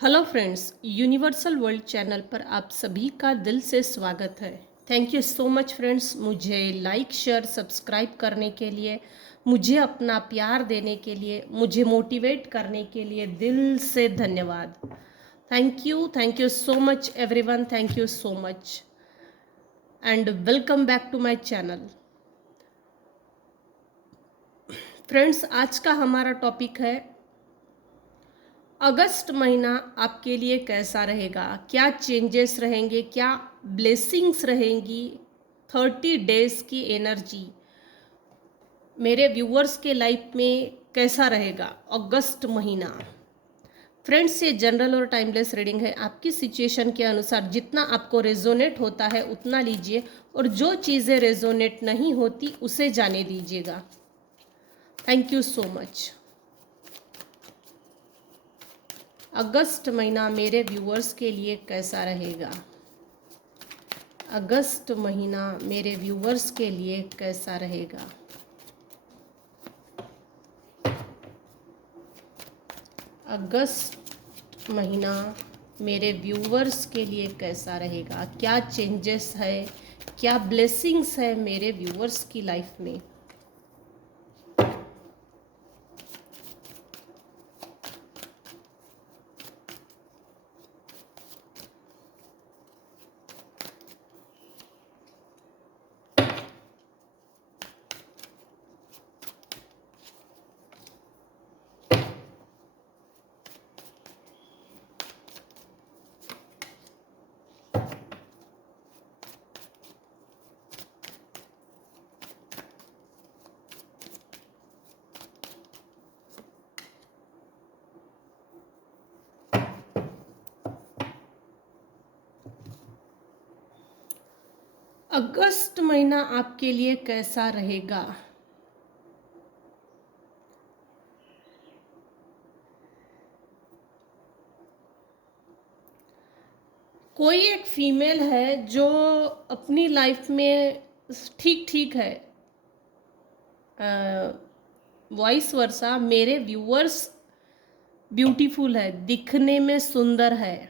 Hello friends, universal world channel पर आप सभी का दिल से स्वागत है। Thank you so much friends, मुझे लाइक शेयर सब्सक्राइब करने के लिए, मुझे अपना प्यार देने के लिए, मुझे मोटिवेट करने के लिए दिल से धन्यवाद। Thank you so much everyone, thank you so much and welcome back to my channel. Friends, आज का हमारा टॉपिक है अगस्त महीना आपके लिए कैसा रहेगा, क्या चेंजेस रहेंगे, क्या ब्लेसिंग्स रहेंगी। 30 डेज की एनर्जी मेरे व्यूअर्स के लाइफ में कैसा रहेगा अगस्त महीना। फ्रेंड्स, ये जनरल और टाइमलेस रीडिंग है। आपकी सिचुएशन के अनुसार जितना आपको रेजोनेट होता है उतना लीजिए, और जो चीज़ें रेजोनेट नहीं होती उसे जाने दीजिएगा। Thank you so much. अगस्त महीना मेरे व्यूअर्स के लिए कैसा रहेगा? अगस्त महीना मेरे व्यूअर्स के लिए कैसा रहेगा? अगस्त महीना मेरे व्यूअर्स के लिए कैसा रहेगा? क्या चेंजेस है, क्या ब्लेसिंग्स है मेरे व्यूअर्स की लाइफ में? अगस्त महीना आपके लिए कैसा रहेगा? कोई एक फीमेल है जो अपनी लाइफ में ठीक ठीक है, वॉइस वर्सा मेरे व्यूअर्स ब्यूटीफुल है, दिखने में सुंदर है।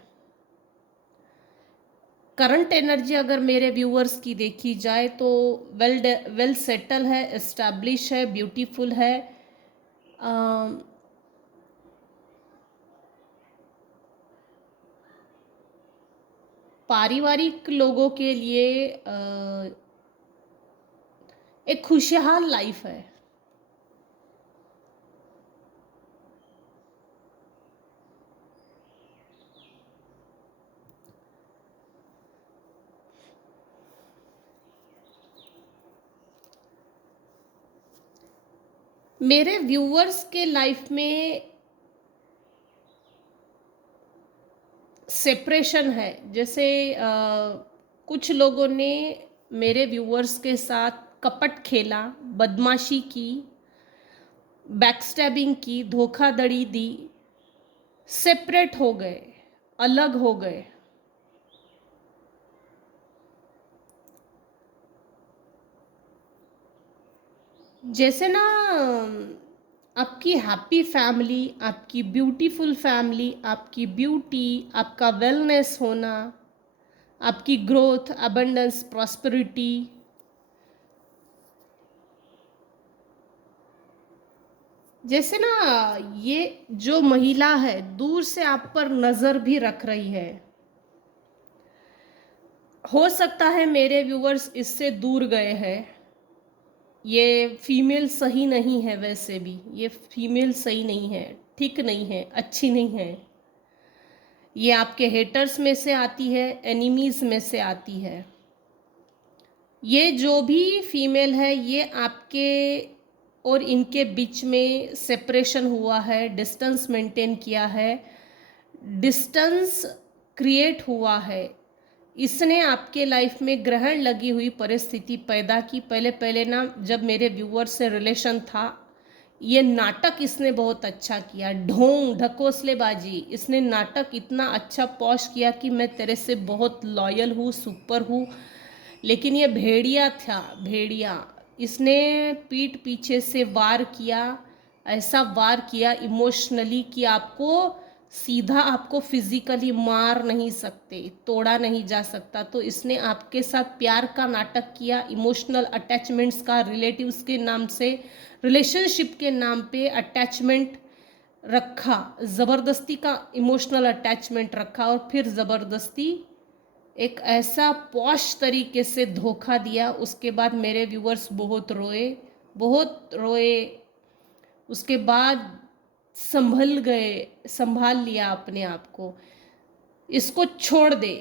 करंट एनर्जी अगर मेरे व्यूअर्स की देखी जाए तो वेल सेटल है, एस्टैब्लिश है, ब्यूटीफुल है। पारिवारिक लोगों के लिए एक खुशहाल लाइफ है। मेरे व्यूअर्स के लाइफ में सेपरेशन है। जैसे कुछ लोगों ने मेरे व्यूअर्स के साथ कपट खेला, बदमाशी की, बैकस्टैबिंग की, धोखाधड़ी दी, सेपरेट हो गए, अलग हो गए। जैसे ना, आपकी हैप्पी फैमिली, आपकी ब्यूटीफुल फैमिली, आपकी ब्यूटी, आपका वेलनेस होना, आपकी ग्रोथ, अबंडेंस, प्रॉस्पेरिटी, जैसे ना ये जो महिला है दूर से आप पर नज़र भी रख रही है। हो सकता है मेरे व्यूअर्स इससे दूर गए हैं। ये फीमेल सही नहीं है, वैसे भी ये फीमेल सही नहीं है, ठीक नहीं है, अच्छी नहीं है। ये आपके हेटर्स में से आती है, एनिमीज में से आती है। ये जो भी फीमेल है, ये आपके और इनके बीच में सेपरेशन हुआ है, डिस्टेंस मेंटेन किया है, डिस्टेंस क्रिएट हुआ है। इसने आपके लाइफ में ग्रहण लगी हुई परिस्थिति पैदा की। पहले पहले ना, जब मेरे व्यूअर से रिलेशन था, ये नाटक इसने बहुत अच्छा किया, ढोंग ढकोसलेबाजी। इसने नाटक इतना अच्छा पॉश किया कि मैं तेरे से बहुत लॉयल हूँ, सुपर हूँ। लेकिन ये भेड़िया था, भेड़िया। इसने पीठ पीछे से वार किया, ऐसा वार किया इमोशनली कि आपको सीधा आपको फिजिकली मार नहीं सकते, तोड़ा नहीं जा सकता, तो इसने आपके साथ प्यार का नाटक किया, इमोशनल अटैचमेंट्स का, रिलेटिव्स के नाम से, रिलेशनशिप के नाम पे अटैचमेंट रखा, ज़बरदस्ती का इमोशनल अटैचमेंट रखा, और फिर ज़बरदस्ती एक ऐसा पॉश तरीके से धोखा दिया। उसके बाद मेरे व्यूअर्स बहुत रोए, बहुत रोए। उसके बाद संभल गए, संभाल लिया अपने आप को। इसको छोड़ दे,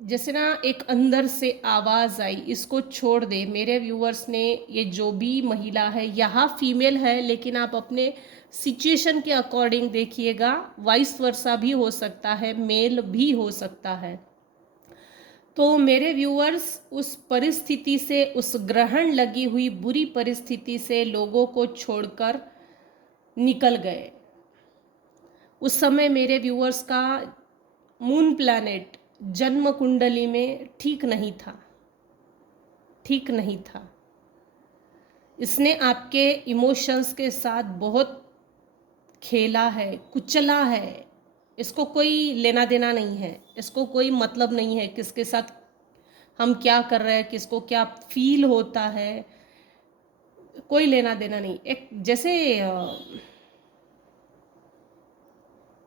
जैसे ना एक अंदर से आवाज़ आई, इसको छोड़ दे। मेरे व्यूअर्स ने, ये जो भी महिला है, यहाँ फीमेल है, लेकिन आप अपने सिचुएशन के अकॉर्डिंग देखिएगा, वाइस वर्सा भी हो सकता है, मेल भी हो सकता है। तो मेरे व्यूअर्स उस परिस्थिति से, उस ग्रहण लगी हुई बुरी परिस्थिति से लोगों को छोड़कर निकल गए। उस समय मेरे व्यूअर्स का मून प्लैनेट जन्म कुंडली में ठीक नहीं था, ठीक नहीं था। इसने आपके इमोशंस के साथ बहुत खेला है, कुचला है। इसको कोई लेना देना नहीं है, इसको कोई मतलब नहीं है किसके साथ हम क्या कर रहे हैं, किसको क्या फील होता है, कोई लेना देना नहीं। एक जैसे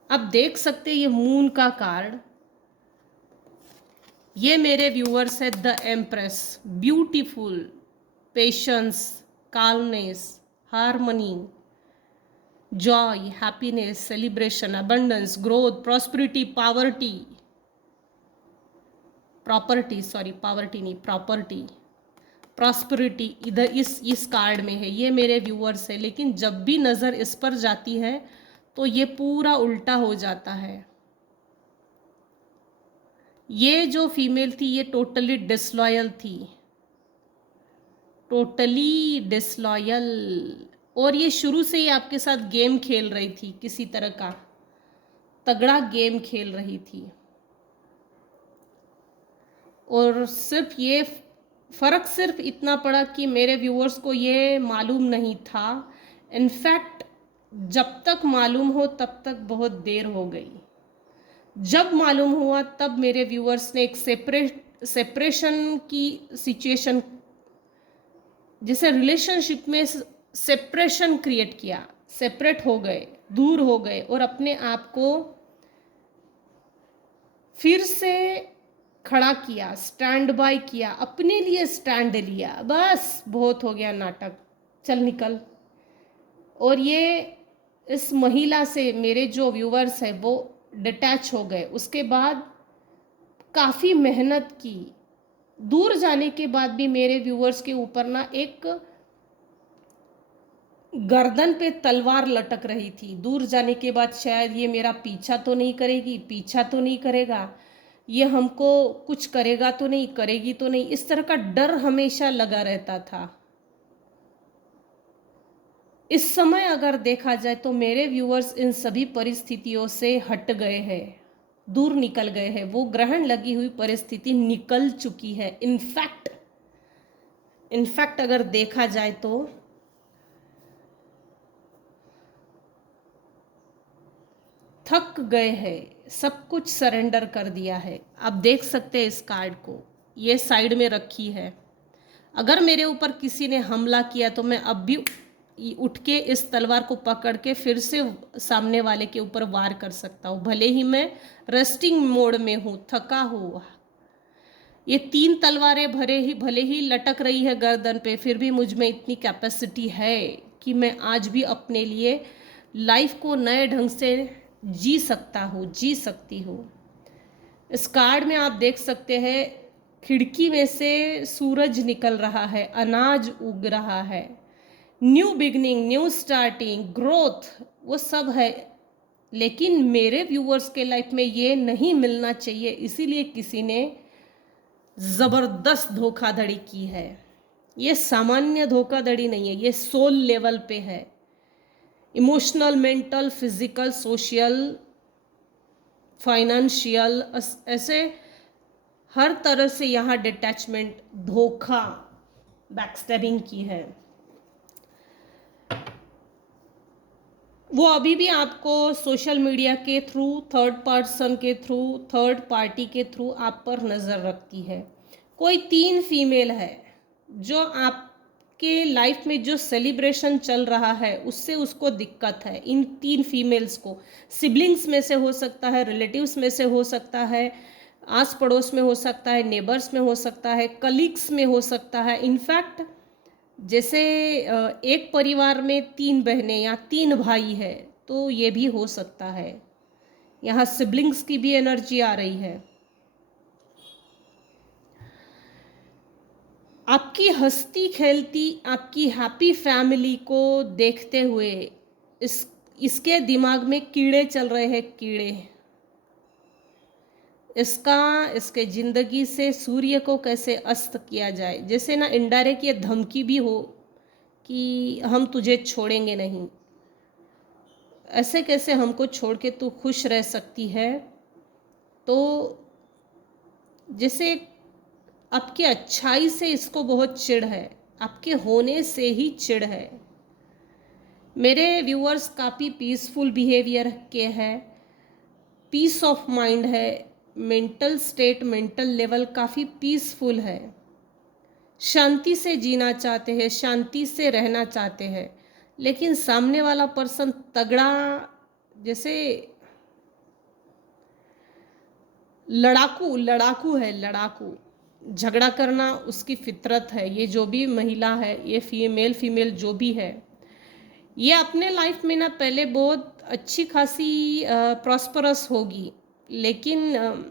आप देख सकते हैं ये मून का कार्ड, ये मेरे व्यूअर्स है the empress, beautiful, patience, calmness, harmony, Joy, happiness, celebration, abundance, growth, prosperity, poverty, property, sorry poverty नहीं, प्रॉपर्टी, प्रॉस्पेरिटी इधर इस कार्ड में है। ये मेरे व्यूअर्स है, लेकिन जब भी नज़र इस पर जाती है तो ये पूरा उल्टा हो जाता है। ये जो फीमेल थी ये टोटली डिसलॉयल थी, टोटली डिसलॉयल, और ये शुरू से ही आपके साथ गेम खेल रही थी, किसी तरह का तगड़ा गेम खेल रही थी। और सिर्फ ये फ़र्क सिर्फ इतना पड़ा कि मेरे व्यूअर्स को ये मालूम नहीं था। इनफैक्ट जब तक मालूम हो तब तक बहुत देर हो गई। जब मालूम हुआ तब मेरे व्यूअर्स ने एक सेपरेशन की सिचुएशन, जैसे रिलेशनशिप में सेपरेशन क्रिएट किया, सेपरेट हो गए, दूर हो गए, और अपने आप को फिर से खड़ा किया, स्टैंड बाय किया, अपने लिए स्टैंड लिया। बस बहुत हो गया नाटक, चल निकल। और ये इस महिला से मेरे जो व्यूवर्स है वो डिटैच हो गए। उसके बाद काफ़ी मेहनत की, दूर जाने के बाद भी मेरे व्यूवर्स के ऊपर ना एक गर्दन पे तलवार लटक रही थी। दूर जाने के बाद शायद ये मेरा पीछा तो नहीं करेगी, पीछा तो नहीं करेगा, ये हमको कुछ करेगा तो नहीं, करेगी तो नहीं, इस तरह का डर हमेशा लगा रहता था। इस समय अगर देखा जाए तो मेरे व्यूअर्स इन सभी परिस्थितियों से हट गए हैं, दूर निकल गए हैं। वो ग्रहण लगी हुई परिस्थिति निकल चुकी है। इनफैक्ट अगर देखा जाए तो थक गए हैं, सब कुछ सरेंडर कर दिया है। आप देख सकते हैं इस कार्ड को, ये साइड में रखी है। अगर मेरे ऊपर किसी ने हमला किया तो मैं अब भी उठ के इस तलवार को पकड़ के फिर से सामने वाले के ऊपर वार कर सकता हूँ, भले ही मैं रेस्टिंग मोड में हूँ, थका हुआ। ये 3 तलवारें भले ही लटक रही है गर्दन पे, फिर भी मुझ में इतनी कैपेसिटी है कि मैं आज भी अपने लिए लाइफ को नए ढंग से जी सकता हूँ, जी सकती हूँ। इस कार्ड में आप देख सकते हैं खिड़की में से सूरज निकल रहा है, अनाज उग रहा है, new beginning, new starting, growth, वो सब है। लेकिन मेरे व्यूअर्स के लाइफ में ये नहीं मिलना चाहिए, इसीलिए किसी ने ज़बरदस्त धोखाधड़ी की है। ये सामान्य धोखाधड़ी नहीं है, ये सोल लेवल पे है। Emotional, mental, physical, social, financial, ऐसे हर तरह से यहाँ डिटैचमेंट, धोखा, बैकस्टैबिंग की है। वो अभी भी आपको सोशल मीडिया के थ्रू, थर्ड पर्सन के थ्रू, थर्ड पार्टी के थ्रू आप पर नज़र रखती है। कोई 3 फीमेल है जो आपके लाइफ में जो सेलिब्रेशन चल रहा है उससे उसको दिक्कत है। इन 3 फीमेल्स को सिबलिंग्स में से हो सकता है, रिलेटिव्स में से हो सकता है, आस पड़ोस में हो सकता है, नेबर्स में हो सकता है, कलीग्स में हो सकता है। इनफैक्ट जैसे एक परिवार में 3 बहनें या 3 भाई है तो ये भी हो सकता है। यहाँ सिबलिंग्स की भी एनर्जी आ रही है। आपकी हंसती खेलती, आपकी हैप्पी फैमिली को देखते हुए इसके दिमाग में कीड़े चल रहे हैं, कीड़े। इसके जिंदगी से सूर्य को कैसे अस्त किया जाए, जैसे ना इनडायरेक्ट ये धमकी भी हो कि हम तुझे छोड़ेंगे नहीं, ऐसे कैसे हमको छोड़ के तू खुश रह सकती है। तो जैसे आपकी अच्छाई से इसको बहुत चिढ़ है, आपके होने से ही चिढ़ है। मेरे व्यूअर्स काफ़ी पीसफुल बिहेवियर के हैं, पीस ऑफ माइंड है, मेंटल स्टेट, मेंटल लेवल काफ़ी पीसफुल है, शांति से जीना चाहते हैं, शांति से रहना चाहते हैं। लेकिन सामने वाला पर्सन तगड़ा, जैसे लड़ाकू लड़ाकू है, लड़ाकू। झगड़ा करना उसकी फितरत है। ये जो भी महिला है, ये फीमेल जो भी है, ये अपने लाइफ में ना पहले बहुत अच्छी खासी प्रॉस्परस होगी, लेकिन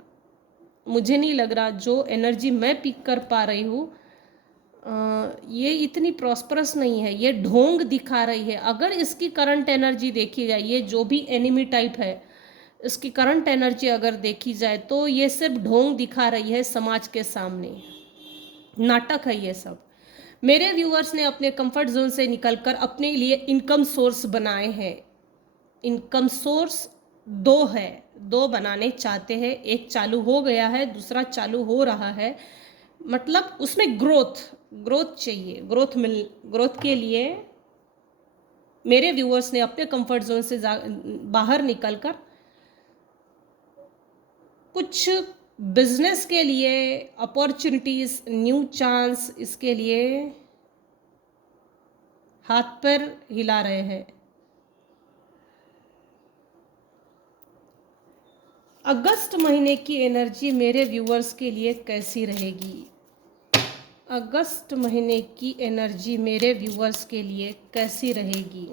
मुझे नहीं लग रहा, जो एनर्जी मैं पिक कर पा रही हूँ, ये इतनी प्रॉस्परस नहीं है। ये ढोंग दिखा रही है। अगर इसकी करंट एनर्जी देखी जाए, ये जो भी एनिमी टाइप है, इसकी करंट एनर्जी अगर देखी जाए तो ये सिर्फ ढोंग दिखा रही है समाज के सामने, नाटक है ये सब। मेरे व्यूअर्स ने अपने कंफर्ट जोन से निकलकर अपने लिए इनकम सोर्स बनाए हैं। इनकम सोर्स 2 है, 2 बनाने चाहते हैं। एक चालू हो गया है, दूसरा चालू हो रहा है। मतलब उसमें ग्रोथ चाहिए। ग्रोथ के लिए मेरे व्यूअर्स ने अपने कंफर्ट जोन से बाहर निकलकर कुछ बिजनेस के लिए अपॉर्चुनिटीज, न्यू चांस, इसके लिए हाथ पैर हिला रहे हैं। अगस्त महीने की एनर्जी मेरे व्यूअर्स के लिए कैसी रहेगी? अगस्त महीने की एनर्जी मेरे व्यूअर्स के लिए कैसी रहेगी?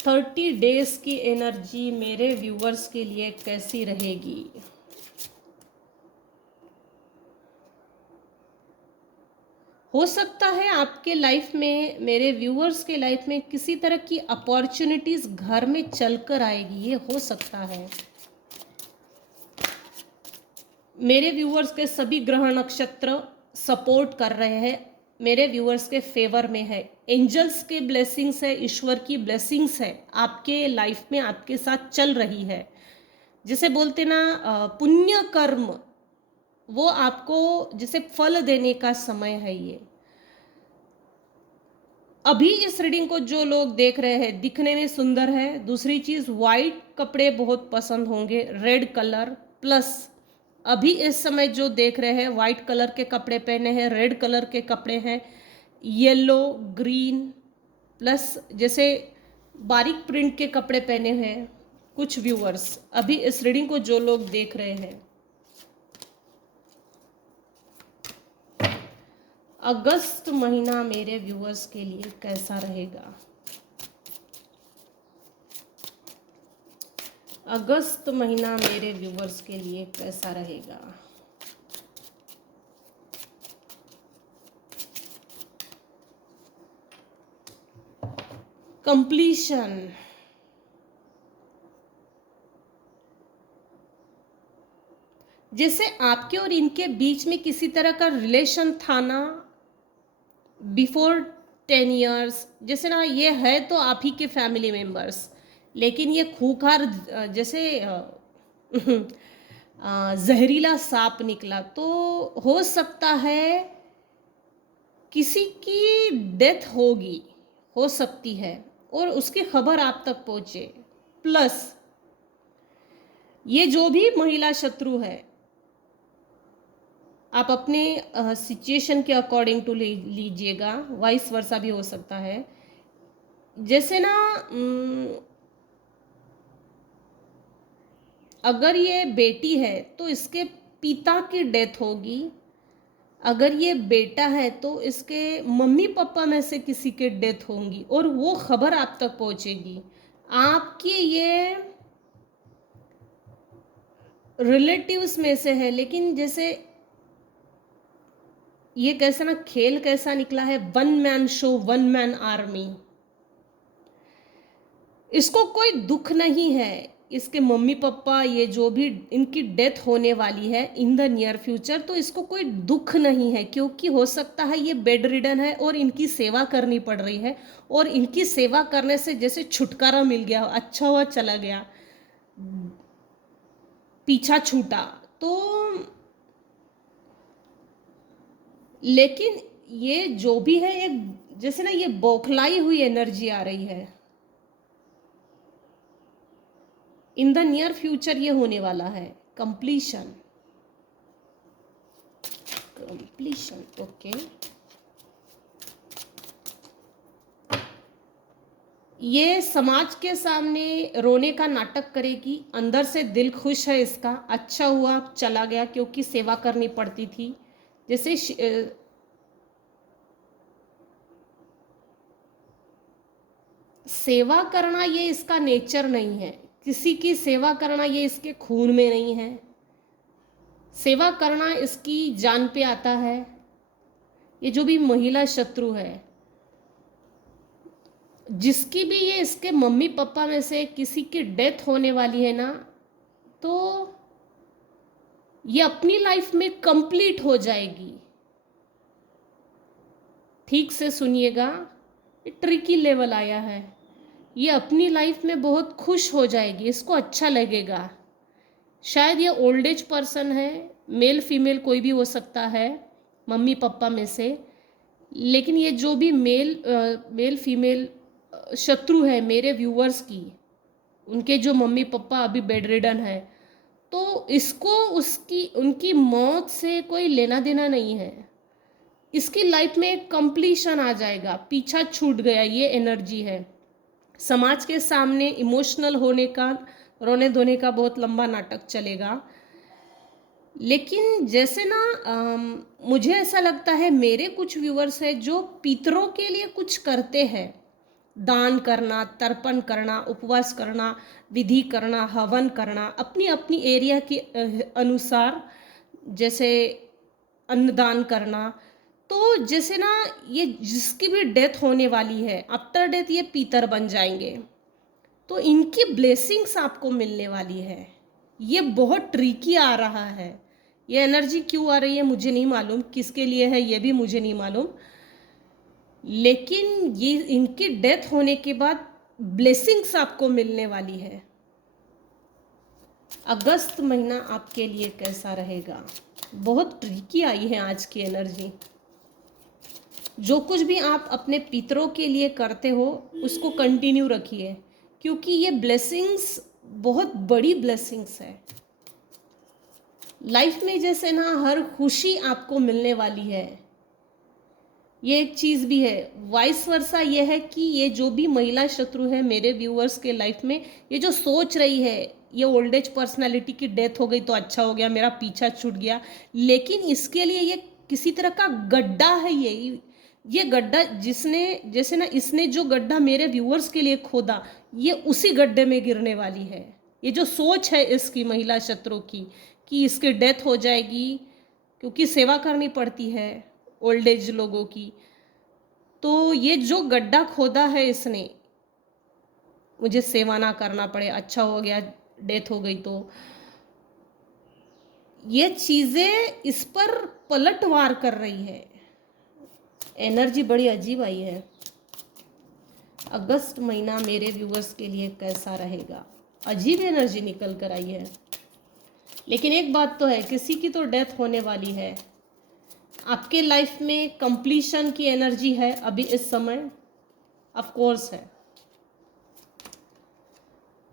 30 डेज की एनर्जी मेरे व्यूअर्स के लिए कैसी रहेगी? हो सकता है आपके लाइफ में, मेरे व्यूअर्स के लाइफ में किसी तरह की अपॉर्चुनिटीज घर में चलकर आएगी, ये हो सकता है। मेरे व्यूअर्स के सभी ग्रह नक्षत्र सपोर्ट कर रहे हैं, मेरे व्यूअर्स के फेवर में है। एंजल्स के ब्लेसिंग्स है, ईश्वर की ब्लेसिंग्स है, आपके लाइफ में आपके साथ चल रही है। जिसे बोलते ना पुण्य कर्म, वो आपको जिसे फल देने का समय है। ये अभी इस रीडिंग को जो लोग देख रहे हैं, दिखने में सुंदर है। दूसरी चीज, वाइट कपड़े बहुत पसंद होंगे, रेड कलर प्लस। अभी इस समय जो देख रहे हैं, वाइट कलर के कपड़े पहने हैं, रेड कलर के कपड़े हैं, येलो, ग्रीन प्लस जैसे बारीक प्रिंट के कपड़े पहने हैं कुछ व्यूअर्स। अभी इस रीडिंग को जो लोग देख रहे हैं, अगस्त महीना मेरे व्यूअर्स के लिए कैसा रहेगा? अगस्त महीना मेरे व्यूअर्स के लिए कैसा रहेगा? कंप्लीशन, जैसे आपके और इनके बीच में किसी तरह का रिलेशन था ना बिफोर 10 years, जैसे ना ये है तो आप ही के फैमिली मेंबर्स, लेकिन ये खूंखार जैसे जहरीला सांप निकला। तो हो सकता है किसी की डेथ होगी, हो सकती है, और उसकी खबर आप तक पहुंचे। प्लस ये जो भी महिला शत्रु है, आप अपने सिचुएशन के अकॉर्डिंग टू लीजिएगा, वाइस वर्सा भी हो सकता है। जैसे ना अगर ये बेटी है तो इसके पिता की डेथ होगी, अगर ये बेटा है तो इसके मम्मी पापा में से किसी के डेथ होंगी, और वो खबर आप तक पहुंचेगी। आपकी ये रिलेटिव्स में से है, लेकिन जैसे ये कैसा ना, खेल कैसा निकला है, one man show, one man army. इसको कोई दुख नहीं है, इसके मम्मी पापा ये जो भी इनकी डेथ होने वाली है इन द नियर फ्यूचर, तो इसको कोई दुख नहीं है, क्योंकि हो सकता है ये बेड रिडन है और इनकी सेवा करनी पड़ रही है, और इनकी सेवा करने से जैसे छुटकारा मिल गया, अच्छा हुआ चला गया, पीछा छूटा तो। लेकिन ये जो भी है, एक जैसे ना ये बौखलाई हुई एनर्जी आ रही है। इन द नियर फ्यूचर ये होने वाला है कंप्लीशन। Completion, okay. ये समाज के सामने रोने का नाटक करेगी, अंदर से दिल खुश है इसका, अच्छा हुआ चला गया, क्योंकि सेवा करनी पड़ती थी। जैसे सेवा करना ये इसका नेचर नहीं है, किसी की सेवा करना ये इसके खून में नहीं है, सेवा करना इसकी जान पे आता है। ये जो भी महिला शत्रु है, जिसकी भी ये इसके मम्मी पापा में से किसी की डेथ होने वाली है ना, तो ये अपनी लाइफ में कंप्लीट हो जाएगी। ठीक से सुनिएगा, ये ट्रिकी लेवल आया है। ये अपनी लाइफ में बहुत खुश हो जाएगी, इसको अच्छा लगेगा। शायद ये ओल्ड एज पर्सन है, मेल फीमेल कोई भी हो सकता है मम्मी पापा में से, लेकिन ये जो भी मेल फीमेल शत्रु है मेरे व्यूअर्स की, उनके जो मम्मी पापा अभी बेड रिडन है, तो इसको उसकी उनकी मौत से कोई लेना देना नहीं है। इसकी लाइफ में एक कंप्लीशन आ जाएगा, पीछा छूट गया, ये एनर्जी है। समाज के सामने इमोशनल होने का, रोने धोने का बहुत लंबा नाटक चलेगा। लेकिन जैसे ना मुझे ऐसा लगता है, मेरे कुछ व्यूअर्स हैं जो पितरों के लिए कुछ करते हैं, दान करना, तर्पण करना, उपवास करना, विधि करना, हवन करना, अपनी अपनी एरिया के अनुसार, जैसे अन्नदान करना। तो जैसे ना ये जिसकी भी डेथ होने वाली है, आफ्टर डेथ ये पीतर बन जाएंगे, तो इनकी ब्लेसिंग्स आपको मिलने वाली है। ये बहुत ट्रिकी आ रहा है, ये एनर्जी क्यों आ रही है मुझे नहीं मालूम, किसके लिए है ये भी मुझे नहीं मालूम, लेकिन ये इनकी डेथ होने के बाद ब्लेसिंग्स आपको मिलने वाली है। अगस्त महीना आपके लिए कैसा रहेगा? बहुत ट्रिकी आई है आज की एनर्जी। जो कुछ भी आप अपने पितरों के लिए करते हो उसको कंटिन्यू रखिए, क्योंकि ये ब्लेसिंग्स बहुत बड़ी ब्लेसिंग्स है लाइफ में। जैसे ना हर खुशी आपको मिलने वाली है, ये एक चीज़ भी है। वाइस वर्सा ये है कि ये जो भी महिला शत्रु है मेरे व्यूअर्स के लाइफ में, ये जो सोच रही है ये ओल्ड एज पर्सनैलिटी की डेथ हो गई तो अच्छा हो गया, मेरा पीछा छूट गया, लेकिन इसके लिए ये किसी तरह का गड्ढा है। ये गड्ढा जिसने, जैसे ना इसने जो गड्ढा मेरे व्यूअर्स के लिए खोदा, ये उसी गड्ढे में गिरने वाली है। ये जो सोच है इसकी महिला शत्रु की कि इसकी डेथ हो जाएगी, क्योंकि सेवा करनी पड़ती है ओल्ड एज लोगों की, तो ये जो गड्ढा खोदा है इसने, मुझे सेवा ना करना पड़े, अच्छा हो गया डेथ हो गई, तो ये चीज़ें इस पर पलटवार कर रही है। एनर्जी बड़ी अजीब आई है। अगस्त महीना मेरे व्यूअर्स के लिए कैसा रहेगा? अजीब एनर्जी निकल कर आई है। लेकिन एक बात तो है, किसी की तो डेथ होने वाली है, आपके लाइफ में कंप्लीशन की एनर्जी है अभी इस समय, ऑफ कोर्स है।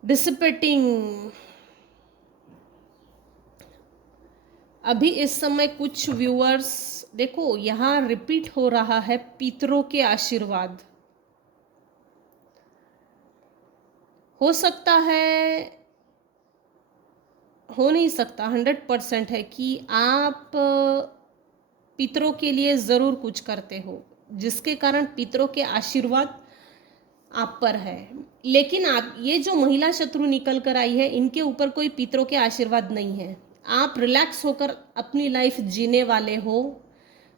डिसिपेटिंग, अभी इस समय कुछ व्यूअर्स, देखो यहाँ रिपीट हो रहा है पितरों के आशीर्वाद। हो सकता है, हो नहीं सकता, 100% है कि आप पितरों के लिए ज़रूर कुछ करते हो, जिसके कारण पितरों के आशीर्वाद आप पर है। लेकिन आप, ये जो महिला शत्रु निकल कर आई है, इनके ऊपर कोई पितरों के आशीर्वाद नहीं है। आप रिलैक्स होकर अपनी लाइफ जीने वाले हो,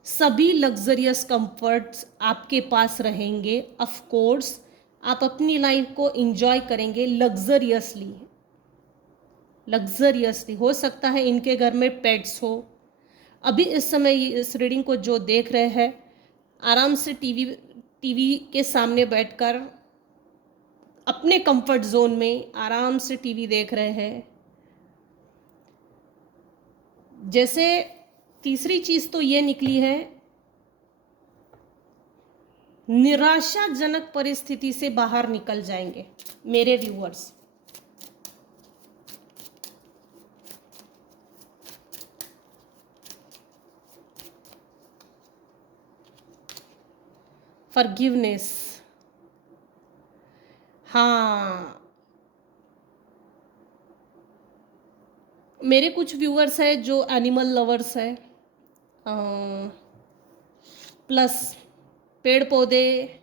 सभी लग्जरियस कंफर्ट्स आपके पास रहेंगे। ऑफ कोर्स आप अपनी लाइफ को एंजॉय करेंगे लग्जरियसली। लग्जरियसली हो सकता है इनके घर में पेट्स हो। अभी इस समय इस रीडिंग को जो देख रहे हैं, आराम से टीवी के सामने बैठकर अपने कंफर्ट जोन में आराम से टीवी देख रहे हैं। जैसे तीसरी चीज तो ये निकली है, निराशाजनक परिस्थिति से बाहर निकल जाएंगे मेरे व्यूअर्स। फॉरगिवनेस, हाँ, मेरे कुछ व्यूअर्स हैं जो एनिमल लवर्स है, प्लस पेड़ पौधे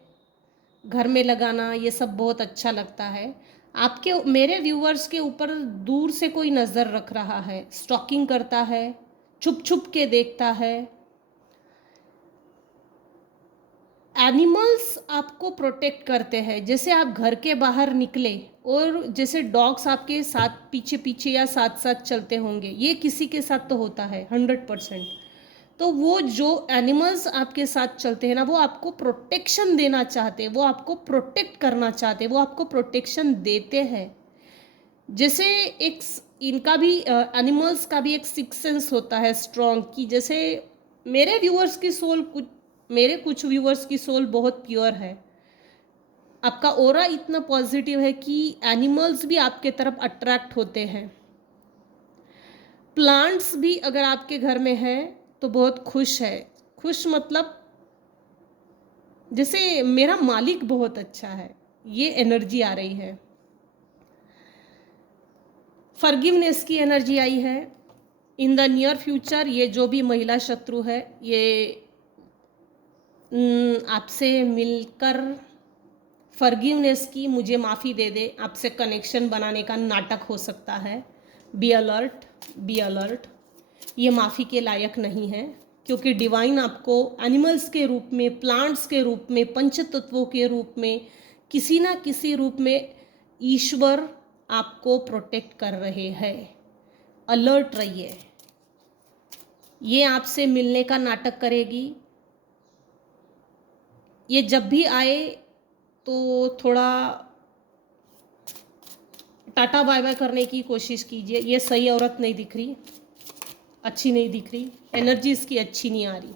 घर में लगाना ये सब बहुत अच्छा लगता है। आपके, मेरे व्यूअर्स के ऊपर दूर से कोई नज़र रख रहा है, स्टॉकिंग करता है, छुप छुप के देखता है। एनिमल्स आपको प्रोटेक्ट करते हैं। जैसे आप घर के बाहर निकले और जैसे डॉग्स आपके साथ पीछे पीछे या साथ साथ चलते होंगे, ये किसी के साथ तो होता है 100%। तो वो जो एनिमल्स आपके साथ चलते हैं ना, वो आपको प्रोटेक्शन देना चाहते हैं, वो आपको प्रोटेक्ट करना चाहते हैं, वो आपको प्रोटेक्शन देते हैं। जैसे एक इनका भी, एनिमल्स का भी एक सिक्स सेंस होता है स्ट्रॉन्ग, की जैसे मेरे व्यूअर्स की सोल, मेरे कुछ व्यूअर्स की सोल बहुत प्योर है। आपका ऑरा इतना पॉजिटिव है कि एनिमल्स भी आपके तरफ अट्रैक्ट होते हैं। प्लांट्स भी अगर आपके घर में है तो बहुत खुश है। खुश मतलब जैसे मेरा मालिक बहुत अच्छा है, ये एनर्जी आ रही है। फॉरगिवनेस की एनर्जी आई है। इन द नियर फ्यूचर ये जो भी महिला शत्रु है, ये आपसे मिलकर फॉरगिवनेस की, मुझे माफ़ी दे दे, आपसे कनेक्शन बनाने का नाटक हो सकता है। Be alert, be alert. ये माफ़ी के लायक नहीं है, क्योंकि डिवाइन आपको एनिमल्स के रूप में, प्लांट्स के रूप में, पंचतत्वों के रूप में, किसी ना किसी रूप में ईश्वर आपको प्रोटेक्ट कर रहे हैं। अलर्ट रहिए। ये आपसे मिलने का नाटक करेगी। ये जब भी आए तो थोड़ा टाटा बाय बाय करने की कोशिश कीजिए। ये सही औरत नहीं दिख रही, अच्छी नहीं दिख रही, एनर्जी इसकी अच्छी नहीं आ रही।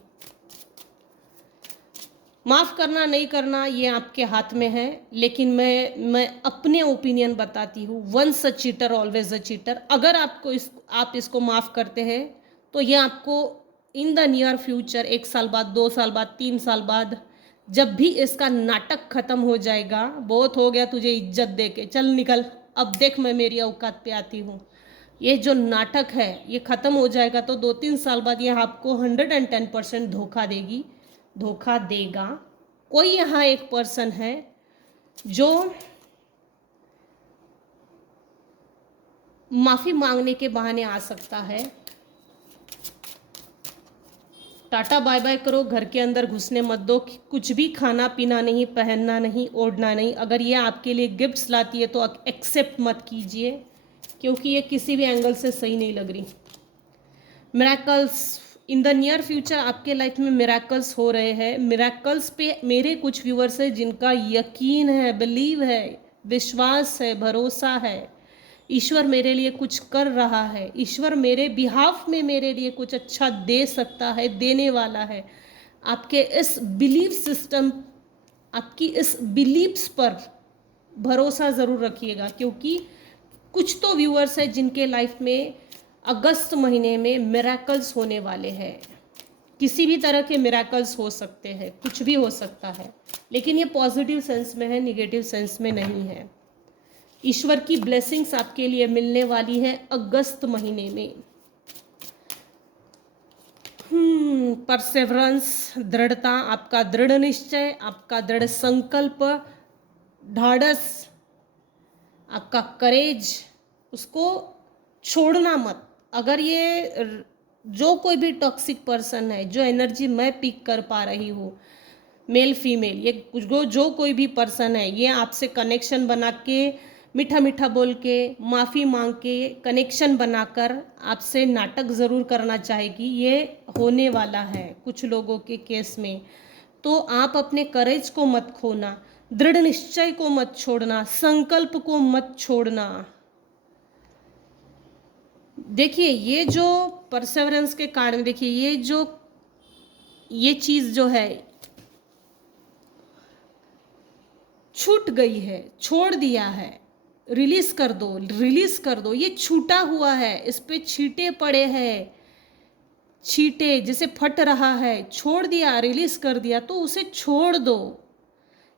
माफ़ करना नहीं करना ये आपके हाथ में है, लेकिन मैं अपने ओपिनियन बताती हूँ। Once a cheater always a cheater. अगर आप इसको माफ़ करते हैं तो ये आपको इन द नियर फ्यूचर, 1 साल बाद, 2 साल बाद, 3 साल बाद, जब भी इसका नाटक ख़त्म हो जाएगा, बहुत हो गया तुझे इज्जत दे के, चल निकल, अब देख मैं मेरी औकात पे आती हूँ, ये जो नाटक है ये ख़त्म हो जाएगा, तो 2-3 साल बाद ये आपको 110% धोखा देगी, धोखा देगा। कोई यहाँ एक पर्सन है जो माफ़ी मांगने के बहाने आ सकता है। टाटा बाय बाय करो, घर के अंदर घुसने मत दो। कुछ भी खाना पीना नहीं, पहनना नहीं, ओढ़ना नहीं। अगर ये आपके लिए गिफ्ट्स लाती है तो एक्सेप्ट मत कीजिए, क्योंकि ये किसी भी एंगल से सही नहीं लग रही। Miracles in the near future आपके लाइफ में मिरेकल्स हो रहे हैं। मिरेकल्स पे मेरे कुछ व्यूअर्स हैं जिनका यकीन है, बिलीव है, विश्वास है, भरोसा है ईश्वर मेरे लिए कुछ कर रहा है, ईश्वर मेरे बिहाफ में मेरे लिए कुछ अच्छा दे सकता है, देने वाला है। आपके इस बिलीफ सिस्टम, आपकी इस बिलीफ्स पर भरोसा ज़रूर रखिएगा, क्योंकि कुछ तो व्यूअर्स हैं जिनके लाइफ में अगस्त महीने में मिरेकल्स होने वाले हैं। किसी भी तरह के मिरेकल्स हो सकते हैं, कुछ भी हो सकता है, लेकिन ये पॉजिटिव सेंस में है, निगेटिव सेंस में नहीं है। ईश्वर की ब्लेसिंग्स आपके लिए मिलने वाली है अगस्त महीने में। परसेवरेंस, दृढ़ता, आपका दृढ़ निश्चय, आपका दृढ़ संकल्प, ढाढ़स, आपका करेज, उसको छोड़ना मत। अगर ये जो कोई भी टॉक्सिक पर्सन है, जो एनर्जी मैं पिक कर पा रही हूँ, मेल फीमेल, ये जो कोई भी पर्सन है, ये आपसे कनेक्शन बना के, मीठा मीठा बोल के, माफ़ी मांग के, कनेक्शन बनाकर आपसे नाटक ज़रूर करना चाहेगी। ये होने वाला है कुछ लोगों के केस में। तो आप अपने करेज को मत खोना, दृढ़ निश्चय को मत छोड़ना, संकल्प को मत छोड़ना। देखिए ये जो परसेवरेंस के कारण, देखिए ये चीज़ जो है छूट गई है, छोड़ दिया है, रिलीज कर दो, रिलीज कर दो। ये छूटा हुआ है, इस पे छींटे पड़े हैं, छींटे जैसे फट रहा है, छोड़ दिया, रिलीज कर दिया, तो उसे छोड़ दो।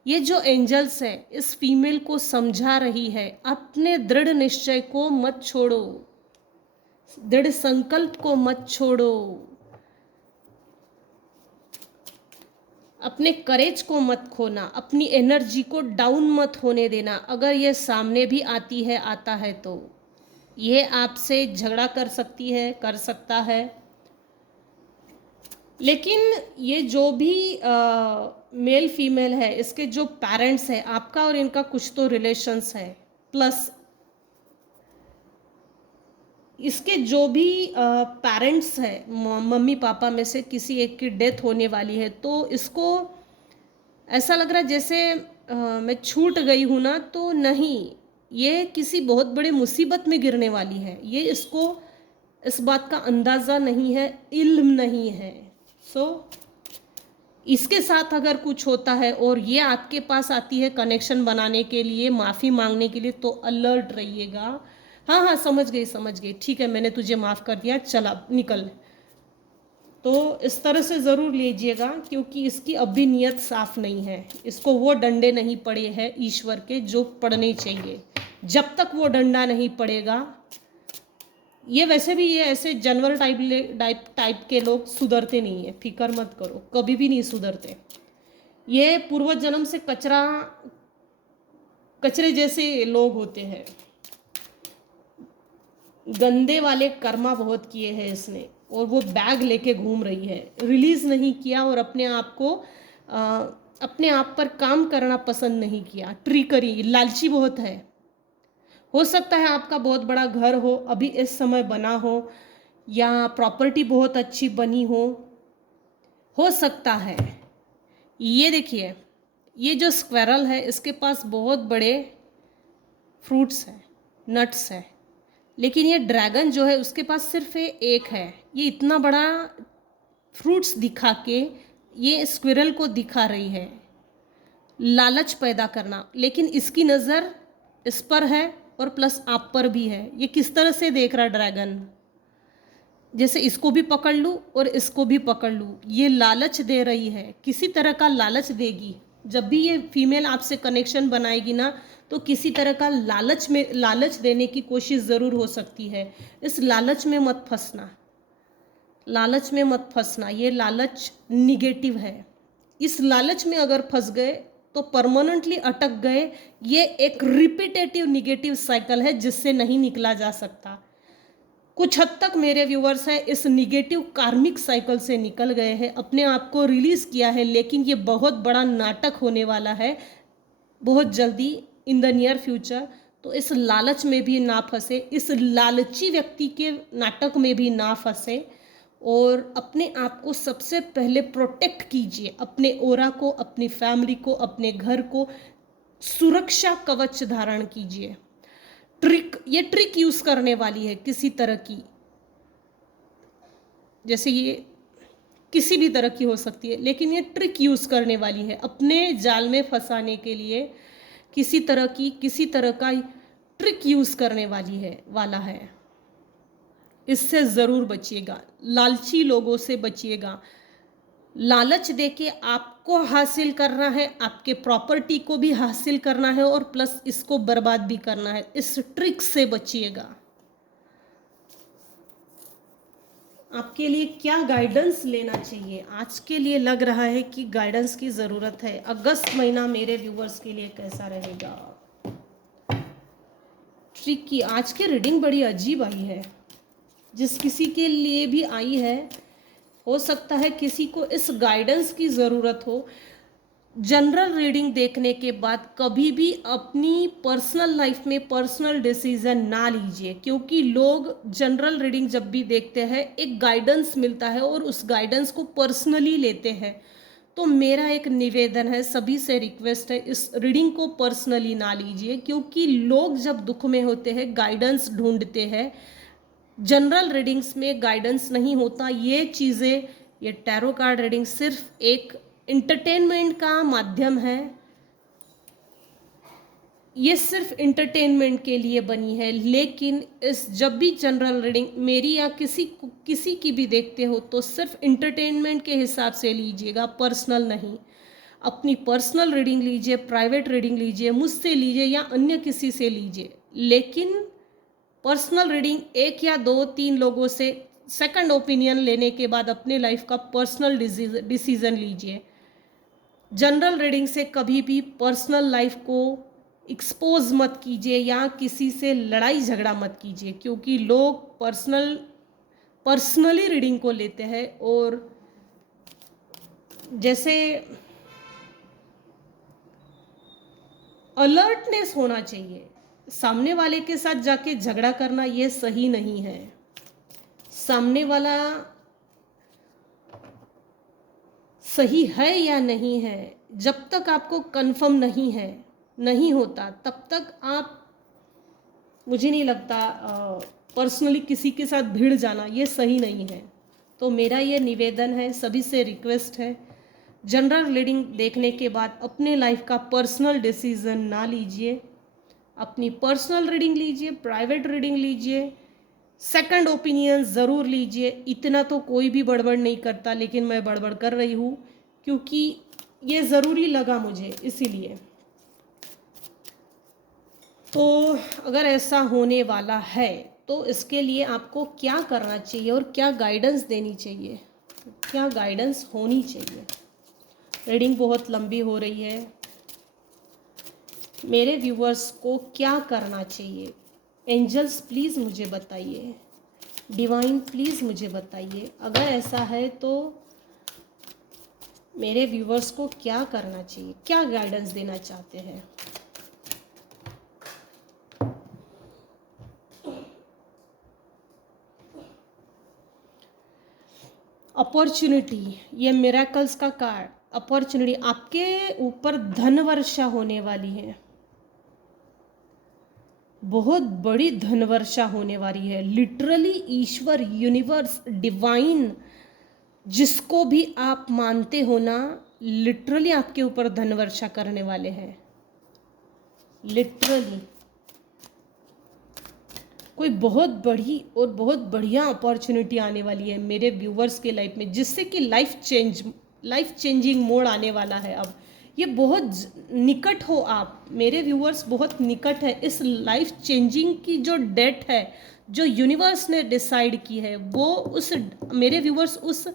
ये जो एंजल्स है इस फीमेल को समझा रही है, अपने दृढ़ निश्चय को मत छोड़ो, दृढ़ संकल्प को मत छोड़ो, अपने करेज को मत खोना, अपनी एनर्जी को डाउन मत होने देना। अगर ये सामने भी आती है, आता है, तो ये आपसे झगड़ा कर सकती है, कर सकता है, लेकिन ये जो भी मेल फीमेल है, इसके जो पेरेंट्स है, आपका और इनका कुछ तो रिलेशंस है, प्लस इसके जो भी पेरेंट्स है, मम्मी पापा में से किसी एक की डेथ होने वाली है, तो इसको ऐसा लग रहा है जैसे मैं छूट गई हूँ ना, तो नहीं, ये किसी बहुत बड़े मुसीबत में गिरने वाली है। ये इसको इस बात का अंदाज़ा नहीं है, इल्म नहीं है। इसके साथ अगर कुछ होता है और ये आपके पास आती है कनेक्शन बनाने के लिए, माफ़ी मांगने के लिए, तो अलर्ट रहिएगा। हाँ हाँ, समझ गई, ठीक है, मैंने तुझे माफ़ कर दिया, चला निकल। तो इस तरह से ज़रूर लीजिएगा, क्योंकि इसकी अभी नीयत साफ नहीं है, इसको वो डंडे नहीं पड़े हैं ईश्वर के जो पड़ने चाहिए। जब तक वो डंडा नहीं पड़ेगा, ये वैसे भी ये ऐसे जानवर टाइप के लोग सुधरते नहीं है, फिक्र मत करो, कभी भी नहीं सुधरते। ये पूर्व जन्म से कचरे जैसे लोग होते हैं, गंदे वाले कर्मा बहुत किए हैं इसने, और वो बैग लेके घूम रही है, रिलीज नहीं किया और अपने आप पर काम करना पसंद नहीं किया, ट्रिकरी, लालची बहुत है। हो सकता है आपका बहुत बड़ा घर हो, अभी इस समय बना हो, या प्रॉपर्टी बहुत अच्छी बनी हो सकता है। ये देखिए, ये जो स्क्वेरल है, इसके पास बहुत बड़े फ्रूट्स हैं, नट्स है, लेकिन ये ड्रैगन जो है उसके पास सिर्फ एक है। ये इतना बड़ा फ्रूट्स दिखा के ये स्क्विरल को दिखा रही है, लालच पैदा करना, लेकिन इसकी नज़र इस पर है और प्लस आप पर भी है। ये किस तरह से देख रहा ड्रैगन, जैसे इसको भी पकड़ लूँ और इसको भी पकड़ लूँ। ये लालच दे रही है, किसी तरह का लालच देगी। जब भी ये फीमेल आपसे कनेक्शन बनाएगी ना, तो किसी तरह का लालच देने की कोशिश ज़रूर हो सकती है। इस लालच में मत फंसना, लालच में मत फंसना। ये लालच निगेटिव है। इस लालच में अगर फंस गए तो परमानेंटली अटक गए। ये एक रिपीटेटिव निगेटिव साइकिल है जिससे नहीं निकला जा सकता। कुछ हद तक मेरे व्यूवर्स हैं इस निगेटिव कार्मिक साइकिल से निकल गए हैं, अपने आप को रिलीज किया है, लेकिन ये बहुत बड़ा नाटक होने वाला है बहुत जल्दी, इन द नियर फ्यूचर। तो इस लालच में भी ना फंसे, इस लालची व्यक्ति के नाटक में भी ना फंसे, और अपने आप को सबसे पहले प्रोटेक्ट कीजिए, अपने ओरा को, अपनी फैमिली को, अपने घर को सुरक्षा कवच धारण कीजिए। ये ट्रिक यूज करने वाली है किसी तरह की, जैसे ये किसी भी तरह की हो सकती है, लेकिन ये ट्रिक यूज करने वाली है अपने जाल में फंसाने के लिए। किसी तरह का ट्रिक यूज करने वाला है। इससे जरूर बचिएगा, लालची लोगों से बचिएगा। लालच देके आपको हासिल करना है, आपके प्रॉपर्टी को भी हासिल करना है और प्लस इसको बर्बाद भी करना है। इस ट्रिक से बचिएगा। आपके लिए क्या गाइडेंस लेना चाहिए? आज के लिए लग रहा है कि गाइडेंस की ज़रूरत है। अगस्त महीना मेरे व्यूवर्स के लिए कैसा रहेगा? ट्रिक की आज की रीडिंग बड़ी अजीब आई है। जिस किसी के लिए भी आई है, हो सकता है किसी को इस गाइडेंस की ज़रूरत हो। जनरल रीडिंग देखने के बाद कभी भी अपनी पर्सनल लाइफ में पर्सनल डिसीजन ना लीजिए, क्योंकि लोग जनरल रीडिंग जब भी देखते हैं एक गाइडेंस मिलता है और उस गाइडेंस को पर्सनली लेते हैं। तो मेरा एक निवेदन है, सभी से रिक्वेस्ट है, इस रीडिंग को पर्सनली ना लीजिए, क्योंकि लोग जब दुख में होते हैं गाइडेंस ढूंढते हैं। जनरल रीडिंग्स में गाइडेंस नहीं होता। ये टैरो कार्ड रीडिंग सिर्फ एक इंटरटेनमेंट का माध्यम है। ये सिर्फ इंटरटेनमेंट के लिए बनी है। लेकिन जब भी जनरल रीडिंग मेरी या किसी की भी देखते हो तो सिर्फ इंटरटेनमेंट के हिसाब से लीजिएगा, पर्सनल नहीं। अपनी पर्सनल रीडिंग लीजिए, प्राइवेट रीडिंग लीजिए, मुझसे लीजिए या अन्य किसी से लीजिए, लेकिन पर्सनल रीडिंग एक या दो तीन लोगों से सेकंड ओपिनियन लेने के बाद अपने लाइफ का पर्सनल डिसीजन लीजिए। जनरल रीडिंग से कभी भी पर्सनल लाइफ को एक्सपोज मत कीजिए या किसी से लड़ाई झगड़ा मत कीजिए, क्योंकि लोग पर्सनली रीडिंग को लेते हैं और जैसे अलर्टनेस होना चाहिए। सामने वाले के साथ जाके झगड़ा करना ये सही नहीं है। सामने वाला सही है या नहीं है, जब तक आपको कंफर्म नहीं होता तब तक आप, मुझे नहीं लगता पर्सनली किसी के साथ भिड़ जाना ये सही नहीं है। तो मेरा ये निवेदन है, सभी से रिक्वेस्ट है, जनरल रीडिंग देखने के बाद अपने लाइफ का पर्सनल डिसीजन ना लीजिए। अपनी पर्सनल रीडिंग लीजिए, प्राइवेट रीडिंग लीजिए, सेकंड ओपिनियन ज़रूर लीजिए। इतना तो कोई भी बड़बड़ नहीं करता, लेकिन मैं बड़बड़ कर रही हूँ क्योंकि ये ज़रूरी लगा मुझे, इसीलिए। तो अगर ऐसा होने वाला है तो इसके लिए आपको क्या करना चाहिए और क्या गाइडेंस देनी चाहिए, क्या गाइडेंस होनी चाहिए? रीडिंग बहुत लंबी हो रही है। मेरे व्यूवर्स को क्या करना चाहिए? एंजल्स प्लीज़ मुझे बताइए, डिवाइन प्लीज़ मुझे बताइए। अगर ऐसा है तो मेरे व्यूवर्स को क्या करना चाहिए, क्या गाइडेंस देना चाहते हैं? अपॉर्चुनिटी, ये मिरेकल्स का कार्ड। अपॉर्चुनिटी, आपके ऊपर धन वर्षा होने वाली है, बहुत बड़ी धन वर्षा होने वाली है। लिटरली ईश्वर, यूनिवर्स, डिवाइन, जिसको भी आप मानते हो ना, लिटरली आपके ऊपर धन वर्षा करने वाले हैं। लिटरली कोई बहुत बड़ी और बहुत बढ़िया अपॉर्चुनिटी आने वाली है मेरे व्यूवर्स के लाइफ में, जिससे कि लाइफ चेंजिंग मोड आने वाला है। अब ये बहुत निकट हो आप, मेरे व्यूवर्स बहुत निकट है। इस लाइफ चेंजिंग की जो डेट है, जो यूनिवर्स ने डिसाइड की है, वो मेरे व्यूवर्स उस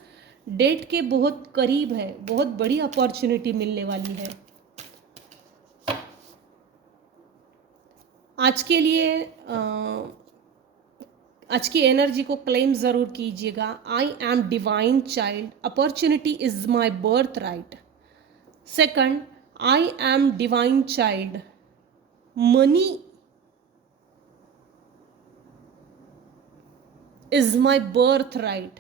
डेट के बहुत करीब है। बहुत बड़ी अपॉर्चुनिटी मिलने वाली है। आज के लिए आज की एनर्जी को क्लेम ज़रूर कीजिएगा। I am divine child, opportunity is my birth right. Second, I am divine child, money is my birth right.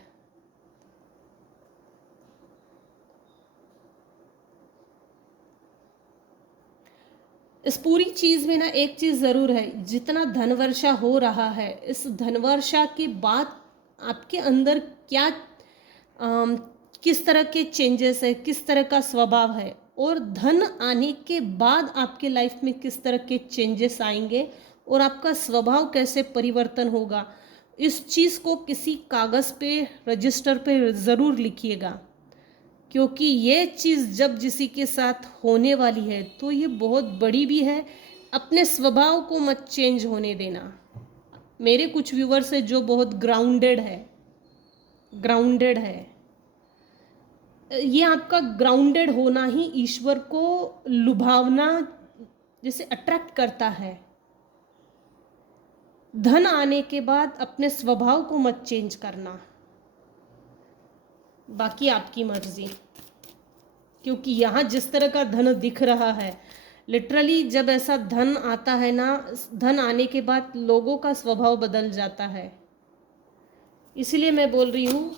इस पूरी चीज़ में ना एक चीज़ ज़रूर है, जितना धन वर्षा हो रहा है, इस धन वर्षा के बाद आपके अंदर क्या अम, किस तरह के चेंजेस है, किस तरह का स्वभाव है, और धन आने के बाद आपके लाइफ में किस तरह के चेंजेस आएंगे और आपका स्वभाव कैसे परिवर्तन होगा, इस चीज़ को किसी कागज़ पे, रजिस्टर पे ज़रूर लिखिएगा। क्योंकि ये चीज़ जब किसी के साथ होने वाली है तो ये बहुत बड़ी भी है। अपने स्वभाव को मत चेंज होने देना। मेरे कुछ व्यूवर्स है जो बहुत ग्राउंडेड है। ये आपका ग्राउंडेड होना ही ईश्वर को लुभावना, जैसे अट्रैक्ट करता है। धन आने के बाद अपने स्वभाव को मत चेंज करना, बाकी आपकी मर्जी। क्योंकि यहाँ जिस तरह का धन दिख रहा है, लिटरली जब ऐसा धन आता है ना, धन आने के बाद लोगों का स्वभाव बदल जाता है। इसलिए मैं बोल रही हूँ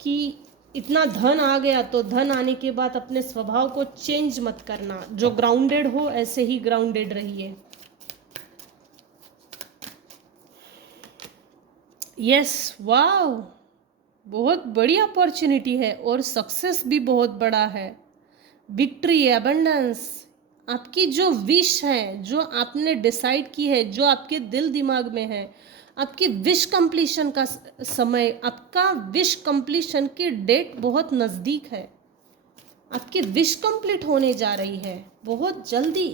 कि इतना धन आ गया तो धन आने के बाद अपने स्वभाव को चेंज मत करना। जो ग्राउंडेड हो ऐसे ही ग्राउंडेड रहिए। यस, वाओ, बहुत बड़ी अपॉर्चुनिटी है और सक्सेस भी बहुत बड़ा है। विक्ट्री, एबंडेंस, आपकी जो विश है, जो आपने डिसाइड की है, जो आपके दिल दिमाग में है, आपकी विश कंप्लीशन का समय, आपका विश कंप्लीशन की डेट बहुत नज़दीक है। आपकी विश कंप्लीट होने जा रही है बहुत जल्दी।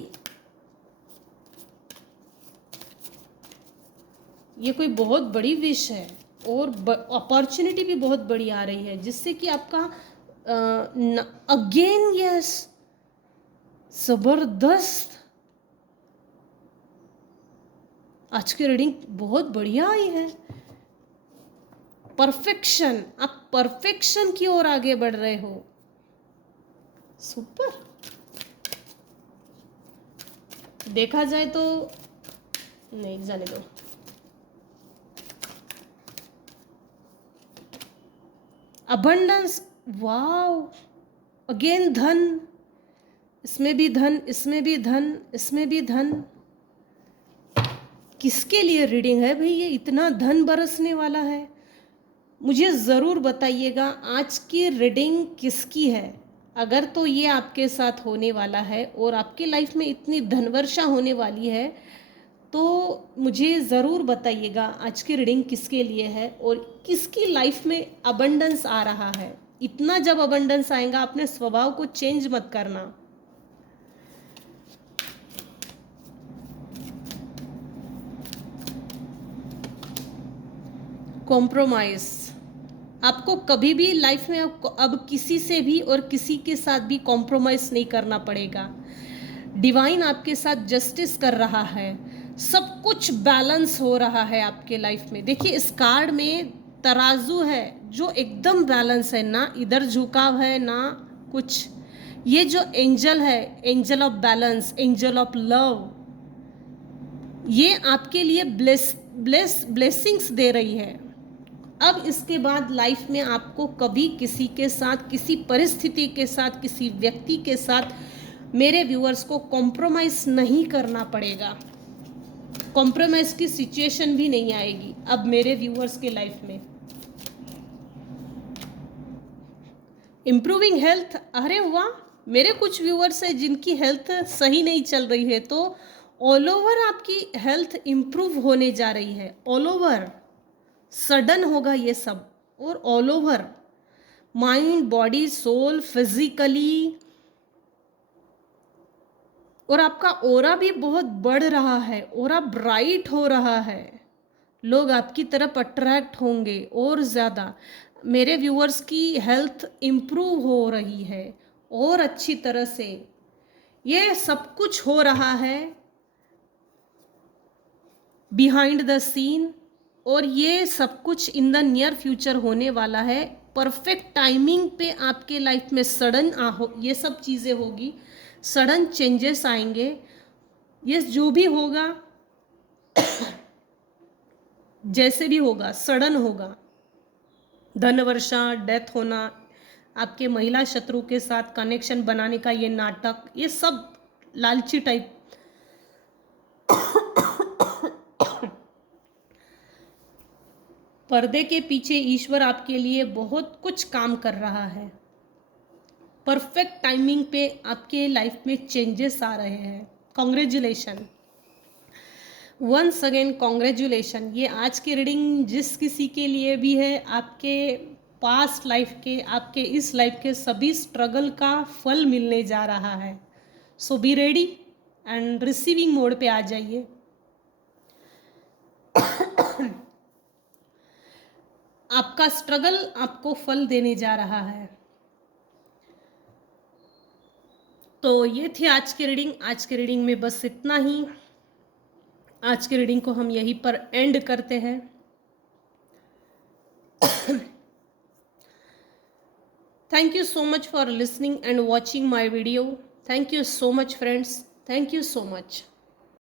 ये कोई बहुत बड़ी विश है और अपॉर्चुनिटी भी बहुत बड़ी आ रही है, जिससे कि आपका अगेन, यस, जबरदस्त। आज की रीडिंग बहुत बढ़िया आई है। परफेक्शन, आप परफेक्शन की ओर आगे बढ़ रहे हो। सुपर। देखा जाए तो नहीं, जाने दो। अबंडेंस, वाओ, अगेन धन, इसमें भी धन, इसमें भी धन, इसमें भी धन। किसके लिए रीडिंग है भाई? ये इतना धन बरसने वाला है। मुझे ज़रूर बताइएगा आज की रीडिंग किसकी है। अगर तो ये आपके साथ होने वाला है और आपकी लाइफ में इतनी धनवर्षा होने वाली है, तो मुझे ज़रूर बताइएगा आज की रीडिंग किसके लिए है और किसकी लाइफ में अबंडेंस आ रहा है। इतना जब अबंडेंस आएगा, अपने स्वभाव को चेंज मत करना। कॉम्प्रोमाइज़, आपको कभी भी लाइफ में अब किसी से भी और किसी के साथ भी कॉम्प्रोमाइज़ नहीं करना पड़ेगा। डिवाइन आपके साथ जस्टिस कर रहा है, सब कुछ बैलेंस हो रहा है आपके लाइफ में। देखिए इस कार्ड में तराजू है जो एकदम बैलेंस है, ना इधर झुकाव है ना कुछ। ये जो एंजल है, angel of balance, angel of love, ये आपके लिए ब्लेसिंग्स दे रही है। अब इसके बाद लाइफ में आपको कभी किसी के साथ, किसी परिस्थिति के साथ, किसी व्यक्ति के साथ, मेरे व्यूअर्स को कॉम्प्रोमाइज़ नहीं करना पड़ेगा। कॉम्प्रोमाइज़ की सिचुएशन भी नहीं आएगी अब मेरे व्यूअर्स के लाइफ में। इम्प्रूविंग हेल्थ, अरे वाह, मेरे कुछ व्यूअर्स हैं जिनकी हेल्थ सही नहीं चल रही है, तो ऑल ओवर आपकी हेल्थ इम्प्रूव होने जा रही है। ऑल ओवर, सडन होगा ये सब, और all over, mind, body, soul, physically. और आपका ओरा भी बहुत बढ़ रहा है, ओरा ब्राइट हो रहा है, लोग आपकी तरफ अट्रैक्ट होंगे और ज़्यादा। मेरे व्यूअर्स की हेल्थ इम्प्रूव हो रही है और अच्छी तरह से। ये सब कुछ हो रहा है बिहाइंड द सीन, और ये सब कुछ इन द नियर फ्यूचर होने वाला है। परफेक्ट टाइमिंग पे आपके लाइफ में सडन ये सब चीज़ें होगी, सडन चेंजेस आएंगे। ये जो भी होगा जैसे भी होगा सडन होगा। धनवर्षा, डेथ होना, आपके महिला शत्रु के साथ कनेक्शन बनाने का ये नाटक, ये सब लालची टाइप। पर्दे के पीछे ईश्वर आपके लिए बहुत कुछ काम कर रहा है। परफेक्ट टाइमिंग पे आपके लाइफ में चेंजेस आ रहे हैं। Congratulation, once again congratulation. ये आज की रीडिंग जिस किसी के लिए भी है, आपके पास्ट लाइफ के, आपके इस लाइफ के सभी स्ट्रगल का फल मिलने जा रहा है। So be ready and receiving mode पे आ जाइए। आपका स्ट्रगल आपको फल देने जा रहा है। तो ये थी आज की रीडिंग। आज की रीडिंग में बस इतना ही। आज की रीडिंग को हम यहीं पर एंड करते हैं। Thank you so much for listening and watching my video. Thank you so much, friends. Thank you so much.